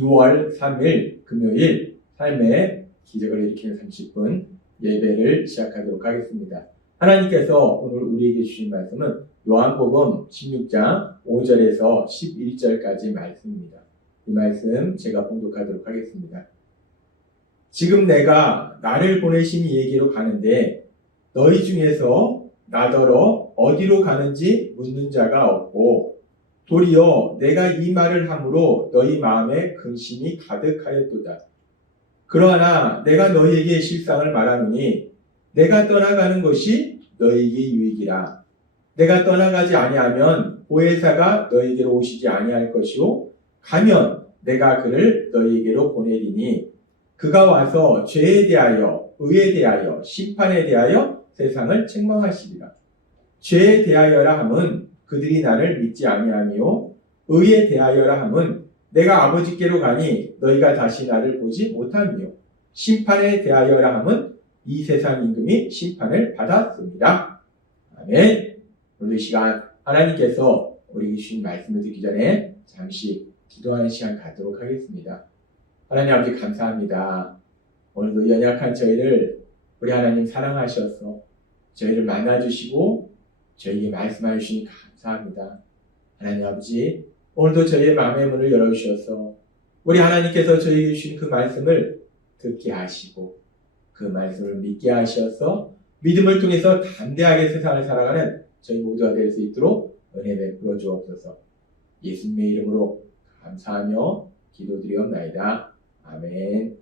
2월 3일 금요일 삶의 기적을 일으키는 30분 예배를 시작하도록 하겠습니다. 하나님께서 오늘 우리에게 주신 말씀은 요한복음 16장 5절에서 11절까지 말씀입니다. 이 말씀 제가 봉독하도록 하겠습니다. 지금 내가 나를 보내신 이에게로 가는데 너희 중에서 나더러 어디로 가는지 묻는 자가 없고 도리어 내가 이 말을 함으로 너희 마음에 근심이 가득하였도다. 그러나 내가 너희에게 실상을 말하노니 내가 떠나가는 것이 너희에게 유익이라. 내가 떠나가지 아니하면 보혜사가 너희에게로 오시지 아니할 것이요 가면 내가 그를 너희에게로 보내리니 그가 와서 죄에 대하여 의에 대하여 심판에 대하여 세상을 책망하시리라. 죄에 대하여라 함은 그들이 나를 믿지 아니하며 의에 대하여라 함은 내가 아버지께로 가니 너희가 다시 나를 보지 못하며 심판에 대하여라 함은 이 세상 임금이 심판을 받았습니다. 아멘. 오늘 이 시간 하나님께서 우리에게 주신 말씀을 듣기 전에 잠시 기도하는 시간 갖도록 하겠습니다. 하나님 아버지 감사합니다. 오늘도 연약한 저희를 우리 하나님 사랑하셔서 저희를 만나주시고 저희에게 말씀해 주시니 감사합니다. 하나님 아버지 오늘도 저희의 마음의 문을 열어주셔서 우리 하나님께서 저희에게 주신 그 말씀을 듣게 하시고 그 말씀을 믿게 하셔서 믿음을 통해서 담대하게 세상을 살아가는 저희 모두가 될 수 있도록 은혜 베풀어 주옵소서. 예수님의 이름으로 감사하며 기도드리옵나이다. 아멘.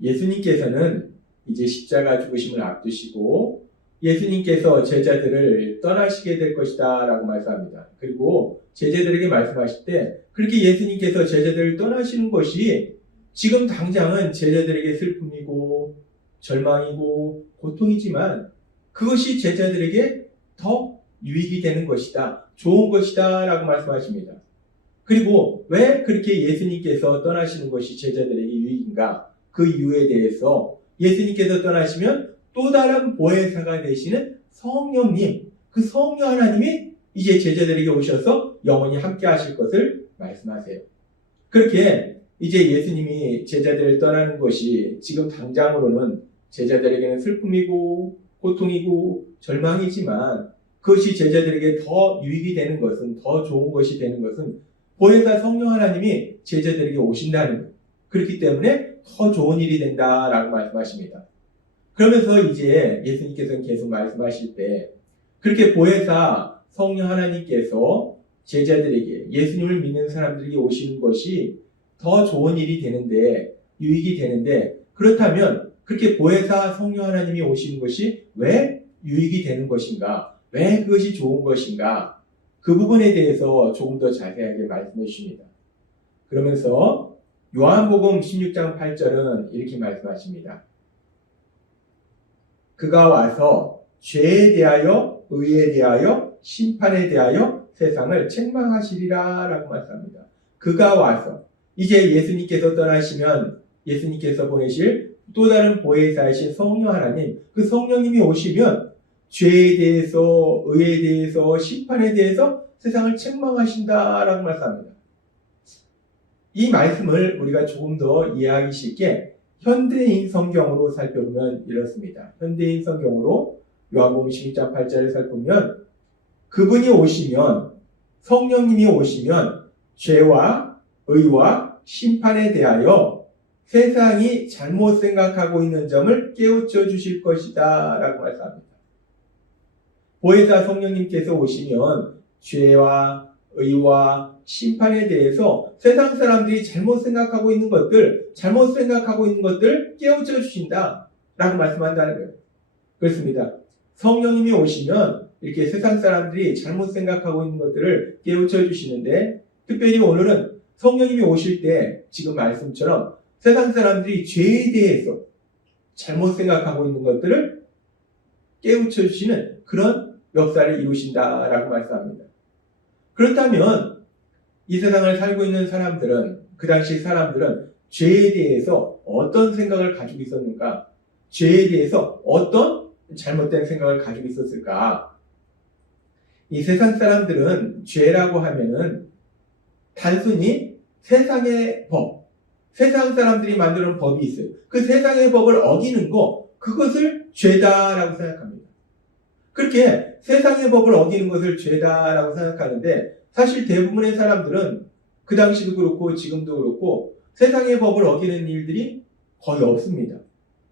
예수님께서는 이제 십자가 죽으심을 앞두시고 예수님께서 제자들을 떠나시게 될 것이다 라고 말씀합니다. 그리고 제자들에게 말씀하실 때 그렇게 예수님께서 제자들을 떠나시는 것이 지금 당장은 제자들에게 슬픔이고 절망이고 고통이지만 그것이 제자들에게 더 유익이 되는 것이다, 좋은 것이다 라고 말씀하십니다. 그리고 왜 그렇게 예수님께서 떠나시는 것이 제자들에게 유익인가? 그 이유에 대해서 예수님께서 떠나시면 또 다른 보혜사가 되시는 성령님, 그 성령 하나님이 이제 제자들에게 오셔서 영원히 함께 하실 것을 말씀하세요. 그렇게 이제 예수님이 제자들을 떠나는 것이 지금 당장으로는 제자들에게는 슬픔이고 고통이고 절망이지만 그것이 제자들에게 더 유익이 되는 것은, 더 좋은 것이 되는 것은 보혜사 성령 하나님이 제자들에게 오신다는 것. 그렇기 때문에 더 좋은 일이 된다라고 말씀하십니다. 그러면서 이제 예수님께서는 계속 말씀하실 때 그렇게 보혜사 성령 하나님께서 제자들에게 예수님을 믿는 사람들에게 오시는 것이 더 좋은 일이 되는데 유익이 되는데 그렇다면 그렇게 보혜사 성령 하나님이 오시는 것이 왜 유익이 되는 것인가? 왜 그것이 좋은 것인가? 그 부분에 대해서 조금 더 자세하게 말씀해 주십니다. 그러면서 요한복음 16장 8절은 이렇게 말씀하십니다. 그가 와서 죄에 대하여 의에 대하여 심판에 대하여 세상을 책망하시리라 라고 말씀합니다. 그가 와서 이제 예수님께서 떠나시면 예수님께서 보내실 또 다른 보혜사이신 성령 하나님, 그 성령님이 오시면 죄에 대해서 의에 대해서 심판에 대해서 세상을 책망하신다라고 말씀합니다. 이 말씀을 우리가 조금 더 이해하기 쉽게 현대인 성경으로 살펴보면 이렇습니다. 현대인 성경으로 요한복음 16장 8절을 살펴보면 그분이 오시면 성령님이 오시면 죄와 의와 심판에 대하여 세상이 잘못 생각하고 있는 점을 깨우쳐 주실 것이다 라고 말씀합니다. 보혜사 성령님께서 오시면 죄와 의와 심판에 대해서 세상 사람들이 잘못 생각하고 있는 것들 깨우쳐 주신다 라고 말씀한다는 거예요. 그렇습니다. 성령님이 오시면 이렇게 세상 사람들이 잘못 생각하고 있는 것들을 깨우쳐 주시는데 특별히 오늘은 성령님이 오실 때 지금 말씀처럼 세상 사람들이 죄에 대해서 잘못 생각하고 있는 것들을 깨우쳐 주시는 그런 역사를 이루신다라고 말씀합니다. 그렇다면 이 세상을 살고 있는 사람들은 그 당시 사람들은 죄에 대해서 어떤 생각을 가지고 있었는가? 죄에 대해서 어떤 잘못된 생각을 가지고 있었을까? 이 세상 사람들은 죄라고 하면은 단순히 세상의 법, 세상 사람들이 만들어 놓은 법이 있어요. 그 세상의 법을 어기는 거, 그것을 죄다라고 생각합니다. 그렇게 세상의 법을 어기는 것을 죄다라고 생각하는데, 사실 대부분의 사람들은 그 당시도 그렇고 지금도 그렇고 세상의 법을 어기는 일들이 거의 없습니다.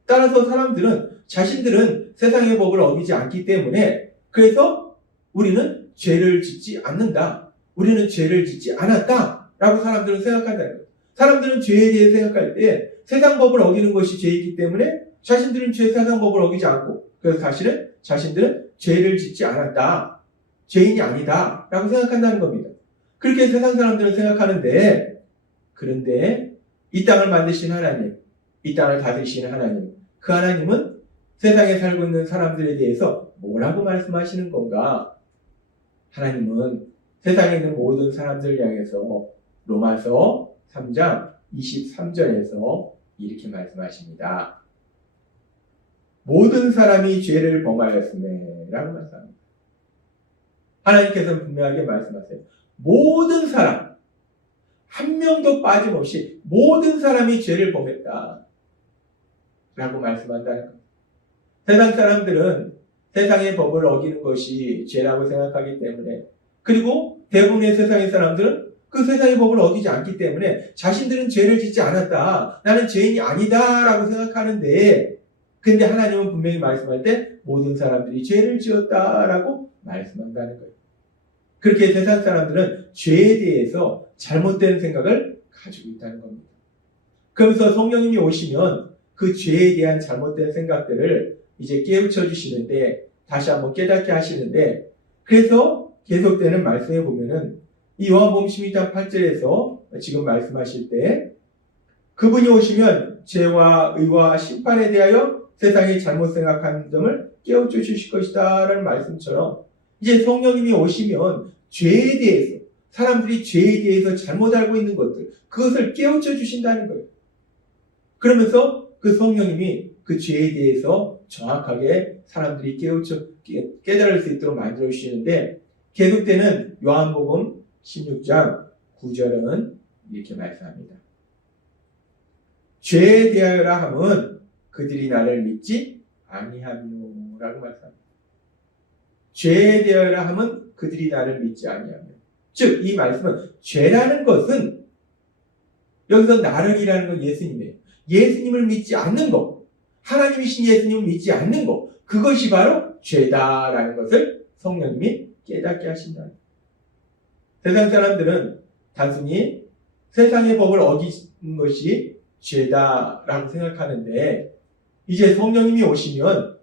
따라서 사람들은 자신들은 세상의 법을 어기지 않기 때문에, 그래서 우리는 죄를 짓지 않는다, 우리는 죄를 짓지 않았다 라고 사람들은 생각한다는 거예요. 사람들은 죄에 대해 생각할 때 세상 법을 어기는 것이 죄이기 때문에 자신들은 세상 법을 어기지 않고, 그래서 사실은 자신들은 죄를 짓지 않았다, 죄인이 아니다 라고 생각한다는 겁니다. 그렇게 세상 사람들은 생각하는데, 그런데 이 땅을 만드신 하나님, 이 땅을 다스리시는 하나님, 그 하나님은 세상에 살고 있는 사람들에 대해서 뭐라고 말씀하시는 건가? 하나님은 세상에 있는 모든 사람들을 향해서 로마서 3장 23절에서 이렇게 말씀하십니다. 모든 사람이 죄를 범하였음에 라고 말씀합니다. 하나님께서는 분명하게 말씀하세요. 모든 사람, 한 명도 빠짐없이 모든 사람이 죄를 범했다 라고 말씀한다는 겁니다. 세상 사람들은 세상의 법을 어기는 것이 죄라고 생각하기 때문에, 그리고 대부분의 세상의 사람들은 그 세상의 법을 어기지 않기 때문에 자신들은 죄를 짓지 않았다, 나는 죄인이 아니다 라고 생각하는데, 근데 하나님은 분명히 말씀할 때 모든 사람들이 죄를 지었다라고 말씀한다는 거예요. 그렇게 세상 사람들은 죄에 대해서 잘못된 생각을 가지고 있다는 겁니다. 그러면서 성령님이 오시면 그 죄에 대한 잘못된 생각들을 이제 깨우쳐 주시는데, 다시 한번 깨닫게 하시는데, 그래서 계속되는 말씀에 보면은 이 요한복음 12장 8절에서 지금 말씀하실 때, 그분이 오시면 죄와 의와 심판에 대하여 세상이 잘못 생각하는 점을 깨우쳐 주실 것이다 라는 말씀처럼, 이제 성령님이 오시면 죄에 대해서, 사람들이 죄에 대해서 잘못 알고 있는 것들, 그것을 깨우쳐 주신다는 거예요. 그러면서 그 성령님이 그 죄에 대해서 정확하게 사람들이 깨달을 수 있도록 만들어 주시는데, 계속되는 요한복음 16장 9절은 이렇게 말씀합니다. 죄에 대하여라 함은 그들이 나를 믿지 아니하며 라고 말씀합니다. 죄에 대하여라 함은 그들이 나를 믿지 아니하며, 즉 이 말씀은 죄라는 것은 여기서 나를이라는 건 예수님이에요. 예수님을 믿지 않는 것, 하나님이신 예수님을 믿지 않는 것, 그것이 바로 죄다라는 것을 성령님이 깨닫게 하신다. 세상 사람들은 단순히 세상의 법을 어기는 것이 죄다라고 생각하는데, 이제 성령님이 오시면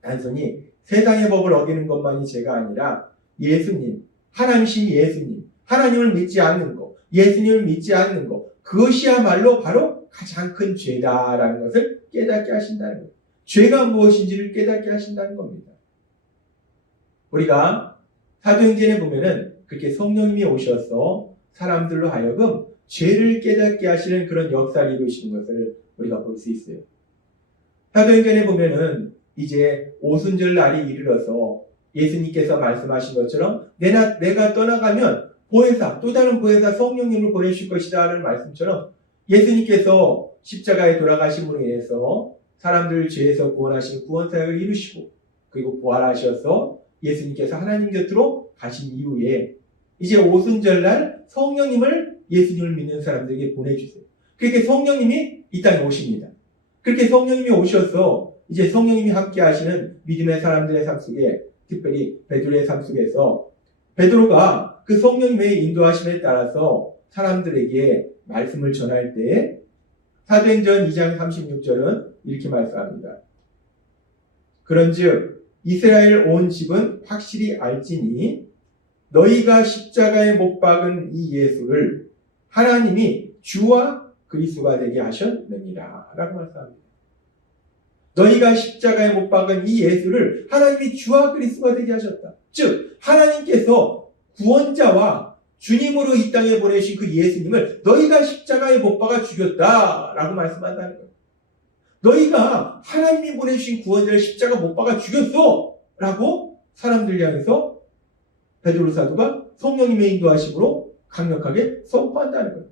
단순히 세상의 법을 어기는 것만이 죄가 아니라 예수님, 하나님이신 예수님, 하나님을 믿지 않는 것, 예수님을 믿지 않는 것, 그것이야말로 바로 가장 큰 죄다라는 것을 깨닫게 하신다는 거예요. 죄가 무엇인지를 깨닫게 하신다는 겁니다. 우리가 사도행전에 보면은 그렇게 성령님이 오셔서 사람들로 하여금 죄를 깨닫게 하시는 그런 역사를 이루시는 것을 우리가 볼 수 있어요. 사도행전에 보면은 이제 오순절 날이 이르러서 예수님께서 말씀하신 것처럼 내가 떠나가면 보혜사, 또 다른 보혜사 성령님을 보내실 것이다 라는 말씀처럼, 예수님께서 십자가에 돌아가심으로 인해서 사람들을 죄에서 구원하시는 구원사역을 이루시고, 그리고 부활하셔서 예수님께서 하나님 곁으로 가신 이후에 이제 오순절날 성령님을, 예수님을 믿는 사람들에게 보내주세요. 그렇게 성령님이 이 땅에 오십니다. 그렇게 성령님이 오셔서 이제 성령님이 함께 하시는 믿음의 사람들의 삶 속에, 특별히 베드로의 삶 속에서 베드로가 그 성령님의 인도하심에 따라서 사람들에게 말씀을 전할 때, 사도행전 2장 36절은 이렇게 말씀합니다. 그런즉 이스라엘 온 집은 확실히 알지니 너희가 십자가에 못 박은 이 예수를 하나님이 주와 그리스도가 되게 하셨느니라 라고 말씀합니다. 너희가 십자가에 못 박은 이 예수를 하나님이 주와 그리스도가 되게 하셨다. 즉 하나님께서 구원자와 주님으로 이 땅에 보내신 그 예수님을 너희가 십자가에 못 박아 죽였다 라고 말씀한다는 거예요. 너희가 하나님이 보내주신 구원자를 십자가 못 박아 죽였어 라고 사람들 향해서 베드로 사도가 성령님의 인도하심으로 강력하게 선포한다는 거예요.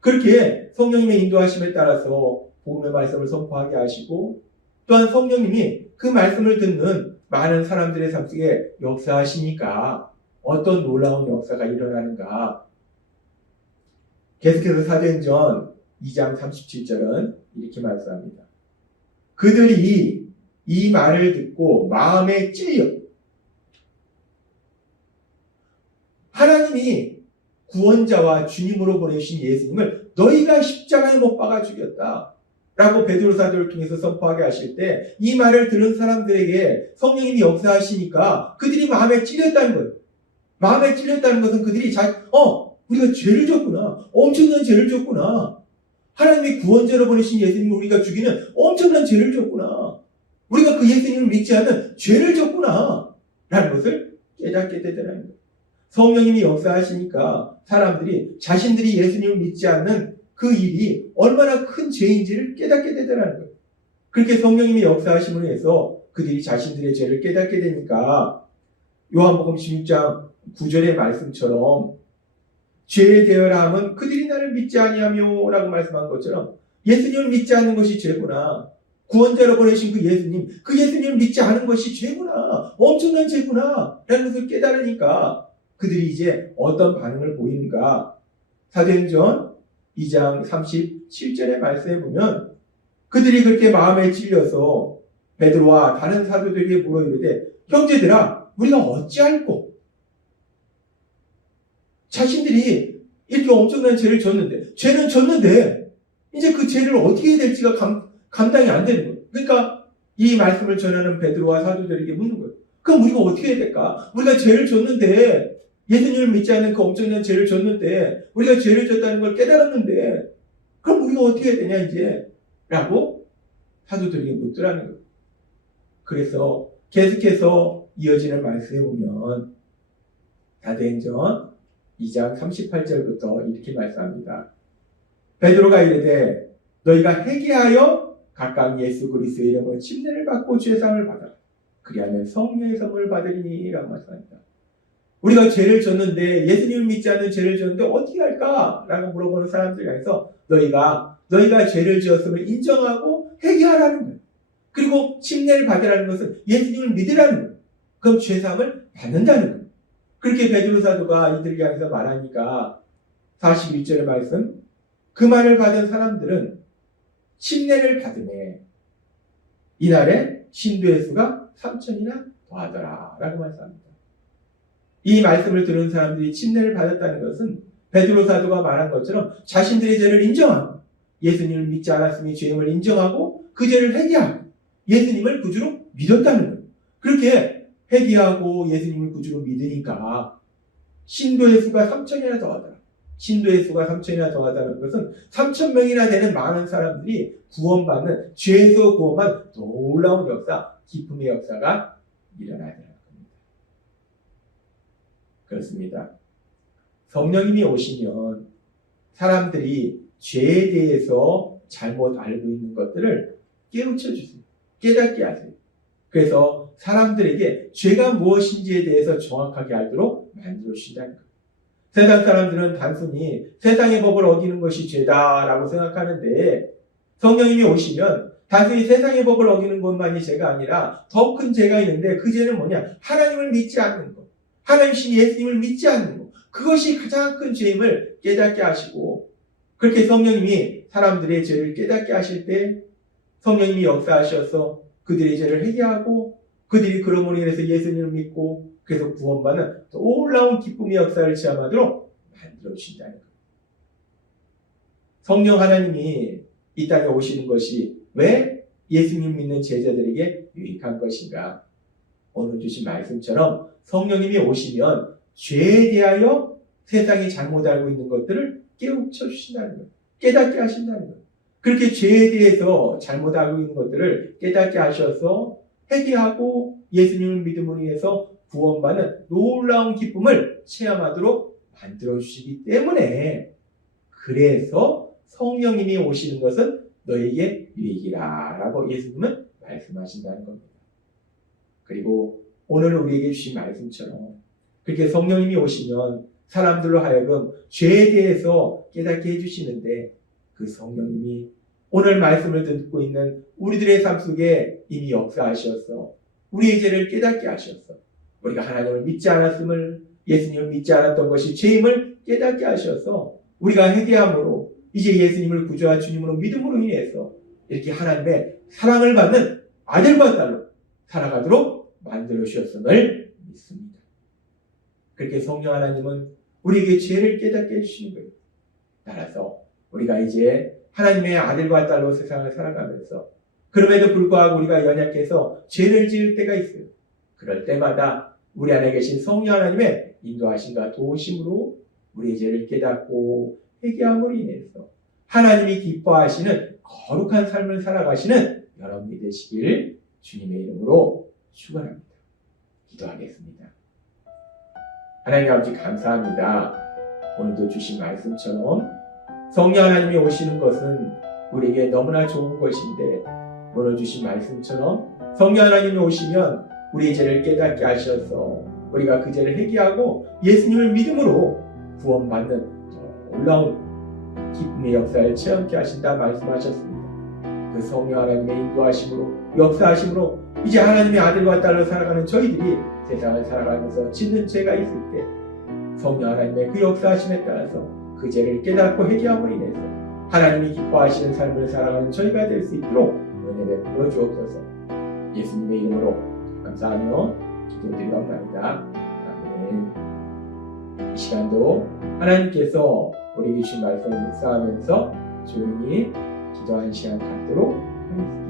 그렇게 성령님의 인도하심에 따라서 복음의 말씀을 선포하게 하시고 또한 성령님이 그 말씀을 듣는 많은 사람들의 삶 속에 역사하시니까 어떤 놀라운 역사가 일어나는가. 계속해서 사도행전 2장 37절은 이렇게 말씀합니다. 그들이 이 말을 듣고 마음에 찔려 하나님이 구원자와 주님으로 보내신 예수님을 너희가 십자가에 못 박아 죽였다 라고 베드로 사도를 통해서 선포하게 하실 때 이 말을 들은 사람들에게 성령님이 역사하시니까 그들이 마음에 찔렸다는 거예요. 마음에 찔렸다는 것은 그들이 우리가 죄를 졌구나. 엄청난 죄를 졌구나. 하나님이 구원자로 보내신 예수님을 우리가 죽이는 엄청난 죄를 졌구나. 우리가 그 예수님을 믿지 않는 죄를 졌구나. 라는 것을 깨닫게 되더라는 거예요. 성령님이 역사하시니까 사람들이 자신들이 예수님을 믿지 않는 그 일이 얼마나 큰 죄인지를 깨닫게 되더라는 거예요. 그렇게 성령님이 역사하심으로 해서 그들이 자신들의 죄를 깨닫게 되니까 요한복음 16장 9절의 말씀처럼 죄에 대하라 함은 그들이 나를 믿지 아니하며 라고 말씀한 것처럼 예수님을 믿지 않는 것이 죄구나. 구원자로 보내신 그 예수님을 믿지 않은 것이 죄구나. 엄청난 죄구나. 라는 것을 깨달으니까 그들이 이제 어떤 반응을 보이는가. 사도행전 2장 37절의 말씀에 보면 그들이 그렇게 마음에 찔려서 베드로와 다른 사도들에게 물어 이르되 형제들아 우리가 어찌할꼬. 자신들이 이렇게 엄청난 죄를 졌는데 죄는 졌는데 이제 그 죄를 어떻게 해야 될지가 감당이 안 되는 거예요. 그러니까 이 말씀을 전하는 베드로와 사도들에게 묻는 거예요. 그럼 우리가 어떻게 해야 될까? 우리가 죄를 졌는데 예수님을 믿지 않는 그 엄청난 죄를 졌는데 우리가 죄를 졌다는 걸 깨달았는데 그럼 우리가 어떻게 해야 되냐 이제 라고 사도들에게 묻더라는 거예요. 그래서 계속해서 이어지는 말씀에 보면 사도행전 2장 38절부터 이렇게 말씀합니다. 베드로가 이르되 너희가 회개하여 각각 예수 그리스도의 이름으로 침례를 받고 죄사함을 받아라. 그리하면 성령의 선물을 받으리니 라고 말씀합니다. 우리가 죄를 졌는데 예수님을 믿지 않는 죄를 졌는데 어떻게 할까? 라고 물어보는 사람들 향해서 너희가 죄를 지었음을 인정하고 회개하라는 거예요. 그리고 침례를 받으라는 것은 예수님을 믿으라는 거예요. 그럼 죄사함을 받는다는 거예요. 그렇게 베드로 사도가 이들을 향해서 말하니까 41절의 말씀 그 말을 받은 사람들은 침례를 받으매 이날에 신도의 수가 3,000이나 더하더라 라고 말씀합니다. 이 말씀을 들은 사람들이 침례를 받았다는 것은 베드로 사도가 말한 것처럼 자신들의 죄를 인정하고 예수님을 믿지 않았으니 죄임을 인정하고 그 죄를 회개하고 예수님을 구주로 믿었다는 거예요. 그렇게 회개하고 예수님을 구주로 믿으니까 신도의 수가 3,000이나 더하더라. 신도의 수가 3,000이나 더하다는 것은 3,000명이나 되는 많은 사람들이 구원받는 죄에서 구원받는 놀라운 역사, 기쁨의 역사가 일어나더라. 그렇습니다. 성령님이 오시면 사람들이 죄에 대해서 잘못 알고 있는 것들을 깨우쳐 주세요. 깨닫게 하세요. 그래서 사람들에게 죄가 무엇인지에 대해서 정확하게 알도록 만들어 주신다는 거예요. 세상 사람들은 단순히 세상의 법을 어기는 것이 죄다라고 생각하는데 성령님이 오시면 단순히 세상의 법을 어기는 것만이 죄가 아니라 더 큰 죄가 있는데 그 죄는 뭐냐? 하나님을 믿지 않는 것. 하나님이신 예수님을 믿지 않는 것. 그것이 가장 큰 죄임을 깨닫게 하시고 그렇게 성령님이 사람들의 죄를 깨닫게 하실 때 성령님이 역사하셔서 그들의 죄를 회개하고 그들이 그러므로 인해서 예수님을 믿고 그래서 구원받는 놀라운 기쁨의 역사를 체험하도록 만들어 주신다는 거예요. 성령 하나님이 이 땅에 오시는 것이 왜 예수님 믿는 제자들에게 유익한 것인가? 오늘 주신 말씀처럼 성령님이 오시면 죄에 대하여 세상이 잘못 알고 있는 것들을 깨우쳐 주신다는 거예요. 깨닫게 하신다는 거예요. 그렇게 죄에 대해서 잘못 알고 있는 것들을 깨닫게 하셔서 회개하고 예수님을 믿음으로 인해서 구원받는 놀라운 기쁨을 체험하도록 만들어 주시기 때문에 그래서 성령님이 오시는 것은 너에게 유익이라 라고 예수님은 말씀하신다는 겁니다. 그리고 오늘 우리에게 주신 말씀처럼 그렇게 성령님이 오시면 사람들로 하여금 죄에 대해서 깨닫게 해주시는데 그 성령님이 오늘 말씀을 듣고 있는 우리들의 삶 속에 이미 역사하셔서 우리의 죄를 깨닫게 하셔서 우리가 하나님을 믿지 않았음을 예수님을 믿지 않았던 것이 죄임을 깨닫게 하셔서 우리가 회개함으로 이제 예수님을 구주와 주님으로 믿음으로 인해서 이렇게 하나님의 사랑을 받는 아들과 딸로 살아가도록 만들어 주셨음을 믿습니다. 그렇게 성령 하나님은 우리에게 죄를 깨닫게 해주시는 거예요. 따라서 우리가 이제 하나님의 아들과 딸로 세상을 살아가면서 그럼에도 불구하고 우리가 연약해서 죄를 지을 때가 있어요. 그럴 때마다 우리 안에 계신 성령 하나님의 인도하심과 도우심으로 우리의 죄를 깨닫고 회개함으로 인해서 하나님이 기뻐하시는 거룩한 삶을 살아가시는 여러분이 되시길 주님의 이름으로 축원합니다. 기도하겠습니다. 하나님 아버지 감사합니다. 오늘도 주신 말씀처럼 성령 하나님이 오시는 것은 우리에게 너무나 좋은 것인데 오늘 주신 말씀처럼 성령 하나님이 오시면 우리의 죄를 깨닫게 하셔서 우리가 그 죄를 회개하고 예수님을 믿음으로 구원받는 놀라운 기쁨의 역사를 체험케 하신다 말씀하셨습니다. 그 성령 하나님의 인도하심으로 역사하심으로 이제 하나님의 아들과 딸로 살아가는 저희들이 세상을 살아가면서 짓는 죄가 있을 때 성령 하나님의 그 역사하심에 따라서 그 죄를 깨닫고 회개함으로 인해서 하나님이 기뻐하시는 삶을 살아가는 저희가 될 수 있도록 은혜 베풀어 주옵소서. 예수님의 이름으로 감사하며 기도드리옵나이다. 아멘. 이 시간도 하나님께서 우리에게 주신 말씀을 묵상하면서 조용히 기도하는 시간 갖도록 하겠습니다.